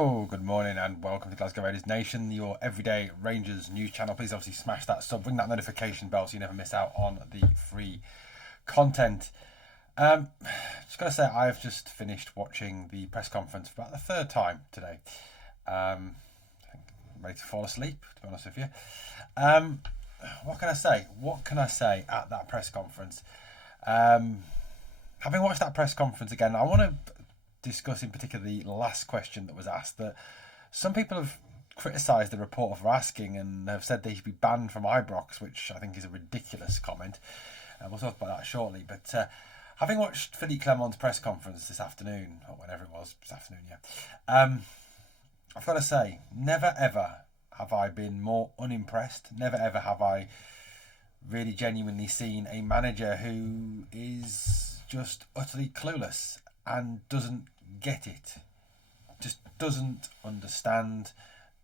Hello, good morning and welcome to Glasgow Rangers Nation, your everyday Rangers news channel. Please obviously smash that sub, ring that notification bell so you never miss out on the free content. Just got to say, I've just finished watching the press conference for about the third time today. I think I'm ready to fall asleep, to be honest with you. What can I say? What can I say at that press conference? Having watched that press conference again, I want to discuss in particular the last question that was asked, that some people have criticised the reporter for asking and have said they should be banned from Ibrox, which I think is a ridiculous comment. We'll talk about that shortly. But having watched Phillipe Clement's press conference this afternoon, or whenever it was, this afternoon, I've got to say, never ever have I been more unimpressed. Never ever have I really genuinely seen a manager who is just utterly clueless and doesn't get it, just doesn't understand,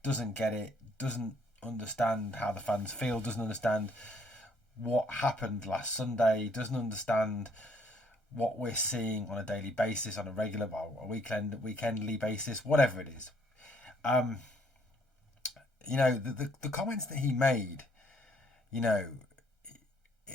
doesn't get it, doesn't understand how the fans feel, doesn't understand what happened last Sunday, doesn't understand what we're seeing on a daily basis, on a regular, a weekendly basis, whatever it is. The comments that he made,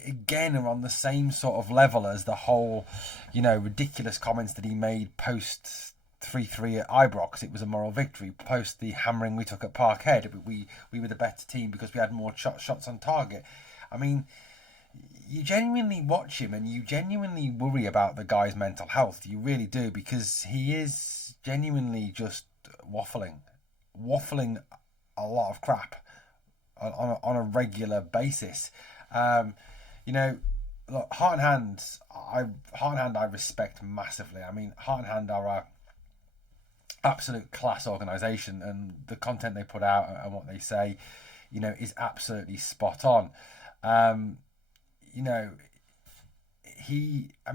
again are on the same sort of level as the whole, ridiculous comments that he made post 3-3 at Ibrox. It was a moral victory. Post the hammering we took at Parkhead, we were the better team because we had more shots on target. I mean, you genuinely watch him and you genuinely worry about the guy's mental health. You really do, because he is genuinely just waffling a lot of crap on a regular basis. Look, Heart and Hand I respect massively. I mean, Heart and Hand are a absolute class organisation, and the content they put out and what they say, is absolutely spot on.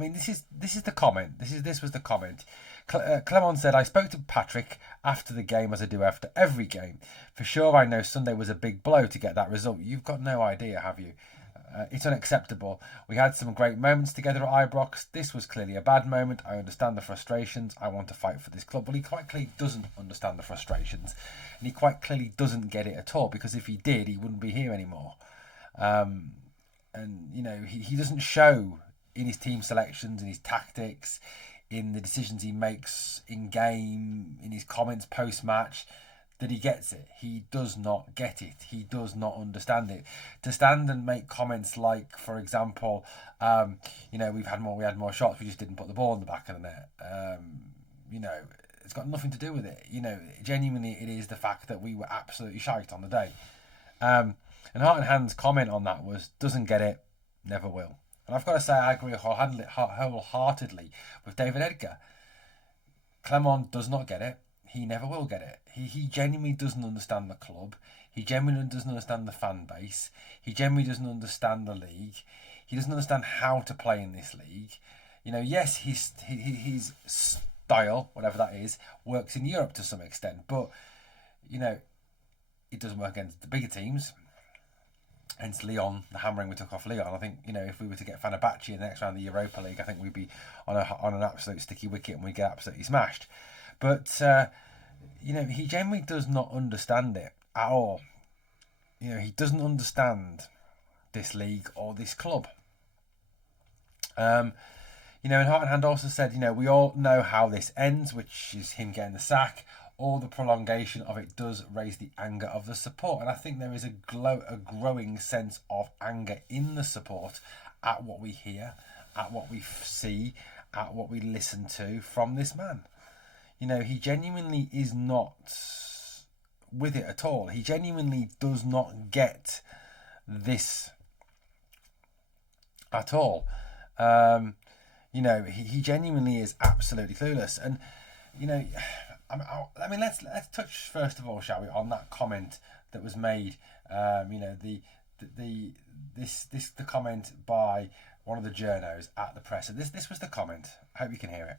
This is the comment. This was the comment. Clement said, "I spoke to Patrick after the game, as I do after every game. For sure, I know Sunday was a big blow to get that result. You've got no idea, have you? It's unacceptable. We had some great moments together at Ibrox. This was clearly a bad moment. I understand the frustrations. I want to fight for this club." Well, he quite clearly doesn't understand the frustrations, and he quite clearly doesn't get it at all, because if he did, he wouldn't be here anymore. He doesn't show in his team selections, in his tactics, in the decisions he makes in game, in his comments post-match, that he gets it. He does not get it. He does not understand it. To stand and make comments like, for example, we had more shots, we just didn't put the ball in the back of the net. It's got nothing to do with it. Genuinely, it is the fact that we were absolutely shite on the day. And Heart and Hand's comment on that was, doesn't get it, never will. And I've got to say, I agree wholeheartedly with David Edgar. Clement does not get it. He never will get it. He genuinely doesn't understand the club. He genuinely doesn't understand the fan base. He genuinely doesn't understand the league. He doesn't understand how to play in this league. Yes, his style, whatever that is, works in Europe to some extent, but it doesn't work against the bigger teams. Hence Lyon, the hammering we took off Lyon. I think, if we were to get Fenerbahce in the next round of the Europa League, I think we'd be on an absolute sticky wicket and we'd get absolutely smashed. But, he generally does not understand it at all. He doesn't understand this league or this club. And Heart and Hand also said, we all know how this ends, which is him getting the sack. All the prolongation of it does raise the anger of the support. And I think there is a growing sense of anger in the support at what we hear, at what we see, at what we listen to from this man. He genuinely is not with it at all. He genuinely does not get this at all. He genuinely is absolutely clueless. And, let's touch first of all, shall we, on that comment that was made. The comment by one of the journos at the press. So this was the comment. I hope you can hear it.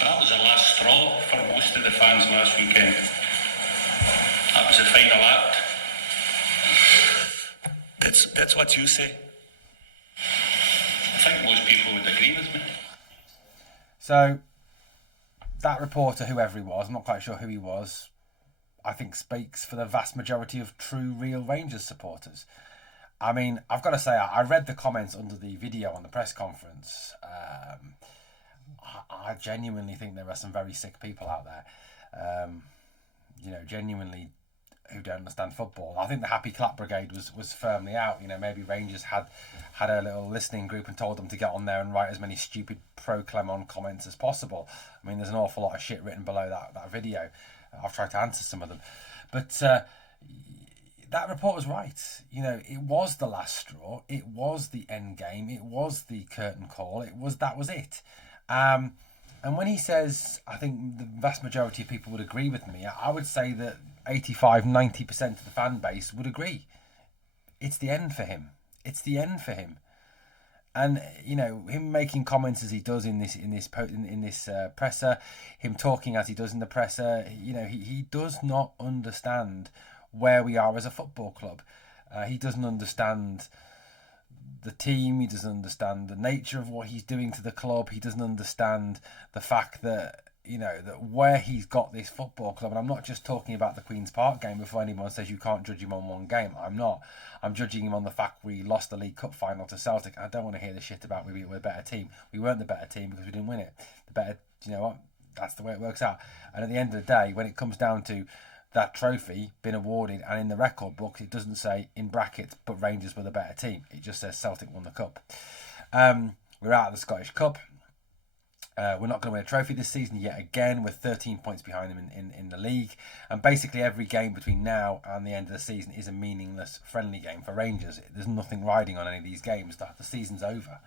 That was the last straw for most of the fans last weekend. That was the final act. That's what you say. I think most people would agree with me. So that reporter, whoever he was, I'm not quite sure who he was, I think speaks for the vast majority of true, real Rangers supporters. I mean, I've got to say, I read the comments under the video on the press conference. I genuinely think there are some very sick people out there. Genuinely who don't understand football. I think the Happy Clap Brigade was firmly out. Maybe Rangers had a little listening group and told them to get on there and write as many stupid pro Clement comments as possible. I mean, there's an awful lot of shit written below that video. I've tried to answer some of them, but that report was right. It was the last straw. It was the end game. It was the curtain call. That was it. And when he says, I think the vast majority of people would agree with me, I would say that 85-90% of the fan base would agree. It's the end for him. It's the end for him. And him making comments as he does in this presser, him talking as he does in the presser, he does not understand where we are as a football club. He doesn't understand the team. He doesn't understand the nature of what he's doing to the club. He doesn't understand the fact that that where he's got this football club, and I'm not just talking about the Queen's Park game before anyone says you can't judge him on one game. I'm not. I'm judging him on the fact we lost the League Cup final to Celtic. I don't want to hear the shit about we're a better team. We weren't the better team because we didn't win it. The better, you know what? That's the way it works out. And at the end of the day, when it comes down to that trophy being awarded and in the record books, it doesn't say in brackets, but Rangers were the better team. It just says Celtic won the cup. We're out of the Scottish Cup. We're not going to win a trophy this season yet again. We're 13 points behind them in the league. And basically every game between now and the end of the season is a meaningless friendly game for Rangers. There's nothing riding on any of these games. The season's over.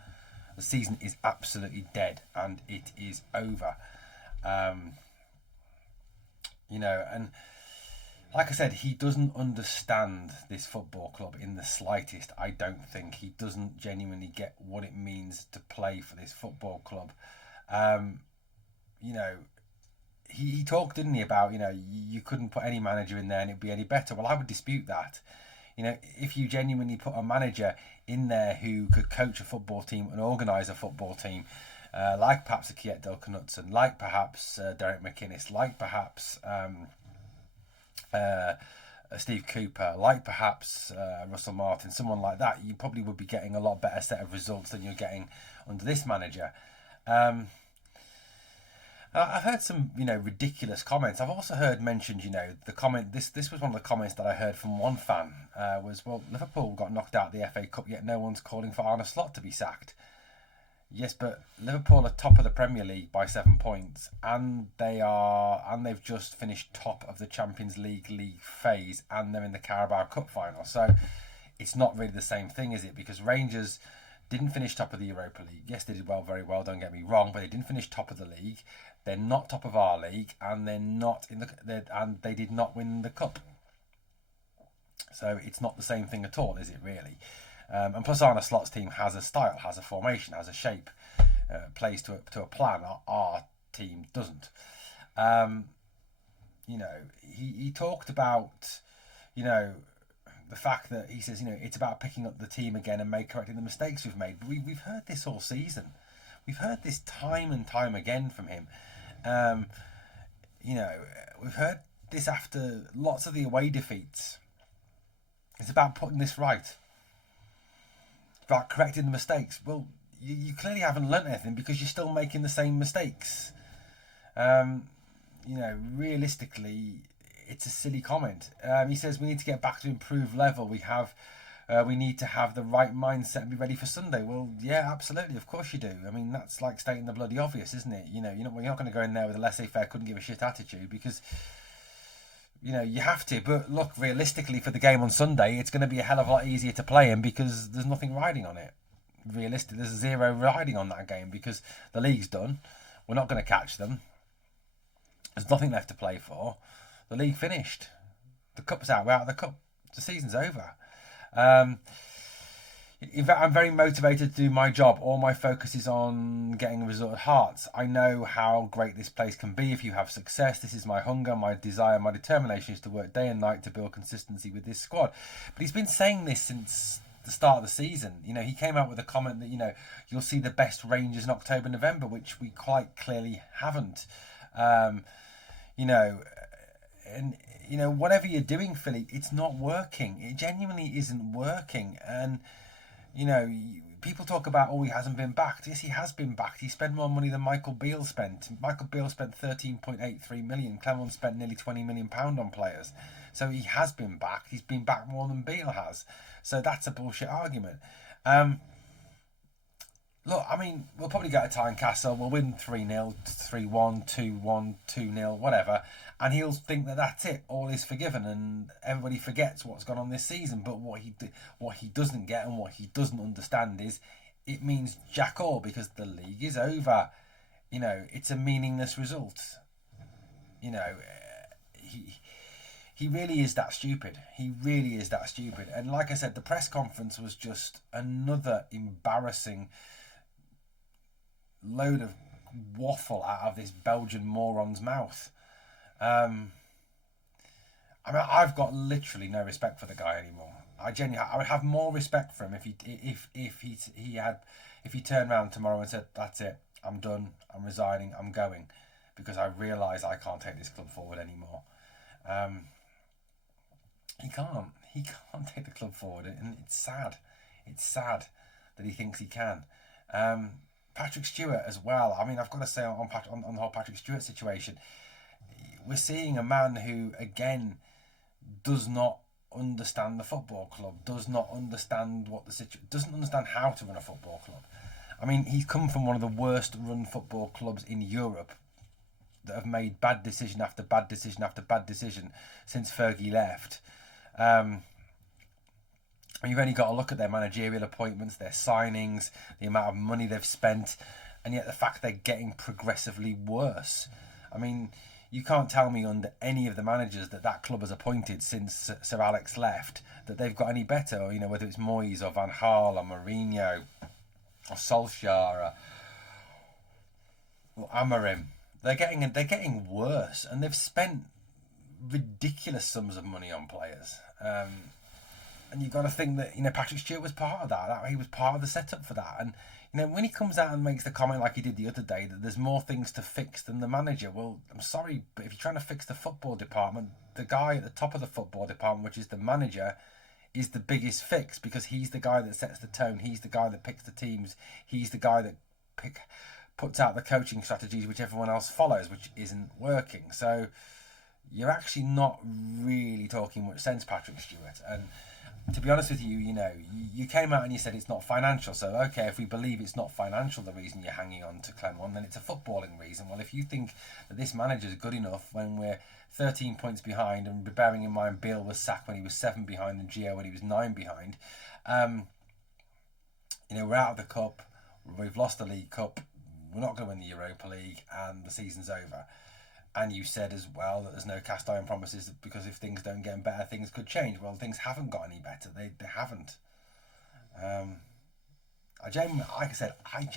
The season is absolutely dead and it is over. And like I said, he doesn't understand this football club in the slightest. I don't think. He doesn't genuinely get what it means to play for this football club. He talked, didn't he, about, you couldn't put any manager in there and it'd be any better. Well, I would dispute that. If you genuinely put a manager in there who could coach a football team and organise a football team, like perhaps a Kiet Del Knutson, like perhaps Derek McInnes, like perhaps Steve Cooper, like perhaps Russell Martin, someone like that, you probably would be getting a lot better set of results than you're getting under this manager. I've heard some, ridiculous comments. I've also heard mentioned, the comment. This was one of the comments that I heard from one fan. Was, well, Liverpool got knocked out of the FA Cup, yet no one's calling for Arne Slot to be sacked. Yes, but Liverpool are top of the Premier League by 7 points, and they've just finished top of the Champions League phase, and they're in the Carabao Cup final. So it's not really the same thing, is it? Because Rangers didn't finish top of the Europa League. Yes, they did very well. Don't get me wrong, but they didn't finish top of the league. They're not top of our league, and they're not and they did not win the cup. So it's not the same thing at all, is it really? And plus, Arne Slot's team has a style, has a formation, has a shape, plays to a plan. Our team doesn't. He talked about, the fact that he says, it's about picking up the team again and correcting the mistakes we've made. But we've heard this all season. We've heard this time and time again from him. We've heard this after lots of the away defeats. It's about putting this right. It's about correcting the mistakes. Well, you clearly haven't learnt anything because you're still making the same mistakes. Realistically, it's a silly comment. He says we need to get back to improved level. We need to have the right mindset and be ready for Sunday. Well, yeah, absolutely. Of course you do. I mean, that's like stating the bloody obvious, isn't it? You're not going to go in there with a laissez-faire, couldn't give a shit attitude because, you have to. But look, realistically, for the game on Sunday, it's going to be a hell of a lot easier to play in because there's nothing riding on it. Realistically, there's zero riding on that game because the league's done. We're not going to catch them. There's nothing left to play for. The league finished. The cup's out. We're out of the cup. The season's over. I'm very motivated to do my job. All my focus is on getting a result at Hearts. I know how great this place can be if you have success. This is my hunger, my desire, my determination is to work day and night to build consistency with this squad. But he's been saying this since the start of the season. He came out with a comment that, you'll see the best Rangers in October, November, which we quite clearly haven't. You know, and whatever you're doing, Philly, it's not working. It genuinely isn't working. And people talk about, oh, he hasn't been backed. Yes, he has been backed. He spent more money than Michael Beale spent. Michael Beale spent 13.83 million. Clement spent nearly 20 million pound on players. So he has been backed. He's been backed more than Beale has. So that's a bullshit argument. Look, I mean, we'll probably go to Tynecastle. We'll win 3-0, 3-1, 2-1, 2-0, whatever. And he'll think that that's it. All is forgiven, and everybody forgets what's gone on this season. But what he doesn't get and what he doesn't understand is it means jack all, because the league is over. It's a meaningless result. He really is that stupid. He really is that stupid. And like I said, the press conference was just another embarrassing load of waffle out of this Belgian moron's mouth. I mean, I've got literally no respect for the guy anymore. I would have more respect for him if he turned around tomorrow and said, "That's it, I'm done, I'm resigning, I'm going," because I realise I can't take this club forward anymore. He can't take the club forward, and it's sad. It's sad that he thinks he can. Patrick Stewart as well. I mean, I've got to say on the whole Patrick Stewart situation, we're seeing a man who, again, does not understand the football club, does not understand doesn't understand how to run a football club. I mean, he's come from one of the worst run football clubs in Europe that have made bad decision after bad decision after bad decision since Fergie left. You've only got to look at their managerial appointments, their signings, the amount of money they've spent, and yet the fact they're getting progressively worse. I mean, you can't tell me under any of the managers that club has appointed since Sir Alex left that they've got any better. Or, whether it's Moyes or Van Gaal or Mourinho or Solskjaer or Amorim. They're getting worse, and they've spent ridiculous sums of money on players. And you've got to think that Patrick Stewart was part of that. He was part of the setup for that. And when he comes out and makes the comment like he did the other day that there's more things to fix than the manager, well, I'm sorry, but if you're trying to fix the football department, the guy at the top of the football department, which is the manager, is the biggest fix, because he's the guy that sets the tone. He's the guy that picks the teams. He's the guy that puts out the coaching strategies which everyone else follows, which isn't working. So you're actually not really talking much sense, Patrick Stewart. And to be honest with you, you came out and you said it's not financial. So, okay, if we believe it's not financial, the reason you're hanging on to Clement, then it's a footballing reason. Well, if you think that this manager is good enough when we're 13 points behind, and bearing in mind Bill was sacked when he was 7 behind and Gio when he was 9 behind, we're out of the cup, we've lost the League Cup, we're not going to win the Europa League, and the season's over. And you said as well that there's no cast iron promises, because if things don't get better, things could change. Well, things haven't got any better. They haven't. Like I said, I'm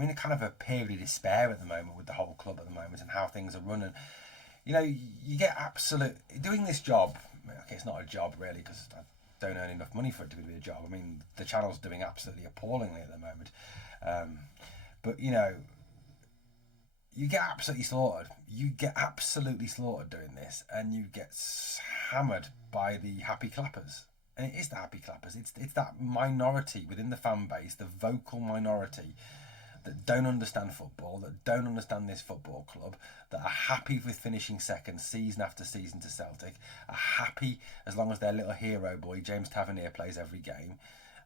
in a kind of a period of despair at the moment with the whole club at the moment and how things are running. You get doing this job. Okay, it's not a job really, because I don't earn enough money for it to be a job. I mean, the channel's doing absolutely appallingly at the moment. But you get absolutely slaughtered. You get absolutely slaughtered doing this, and you get hammered by the happy clappers. And it is the happy clappers. It's that minority within the fan base, the vocal minority, that don't understand football, that don't understand this football club, that are happy with finishing second season after season to Celtic, are happy as long as their little hero boy, James Tavernier, plays every game.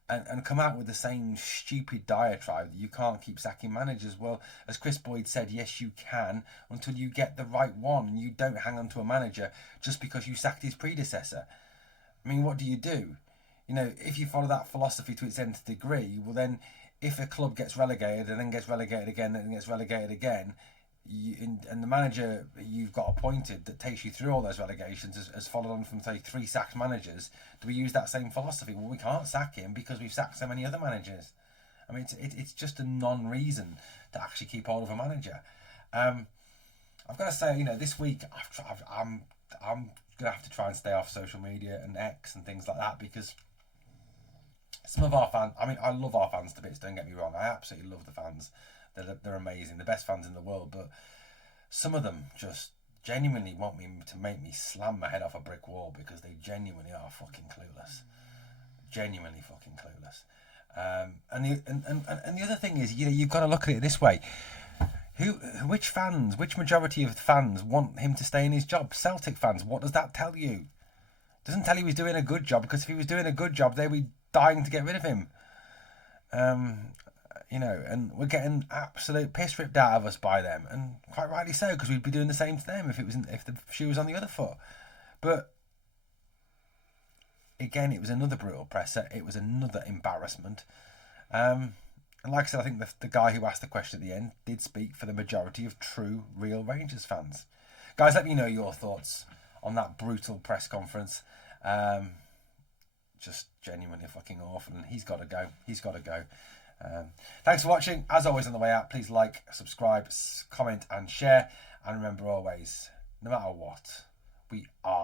And come out with the same stupid diatribe that you can't keep sacking managers. Well, as Chris Boyd said, yes, you can, until you get the right one, and you don't hang on to a manager just because you sacked his predecessor. I mean, what do? If you follow that philosophy to its nth degree, well then, if a club gets relegated and then gets relegated again and gets relegated again, and the manager you've got appointed that takes you through all those relegations has followed on from, say, 3 sacked managers, do we use that same philosophy? Well, we can't sack him because we've sacked so many other managers. I mean, it's just a non-reason to actually keep hold of a manager. I've got to say, this week I'm gonna have to try and stay off social media and X and things like that, because some of our fans, I mean, I love our fans to bits, don't get me wrong, I absolutely love the fans They're amazing, the best fans in the world. But some of them just genuinely want me to make me slam my head off a brick wall because they genuinely are fucking clueless. Genuinely fucking clueless. And the other thing is, you've got to look at it this way. Which majority of fans want him to stay in his job? Celtic fans. What does that tell you? It doesn't tell you he's doing a good job, because if he was doing a good job, they'd be dying to get rid of him. And we're getting absolute piss ripped out of us by them, and quite rightly so, because we'd be doing the same to them if the shoe was on the other foot. But again, it was another brutal presser. It was another embarrassment. And like I said, I think the guy who asked the question at the end did speak for the majority of true, real Rangers fans. Guys, let me know your thoughts on that brutal press conference. Just genuinely fucking awful, and he's got to go. He's got to go. Thanks for watching. As always, on the way out, please like, subscribe, comment, and share. And remember always, no matter what, we are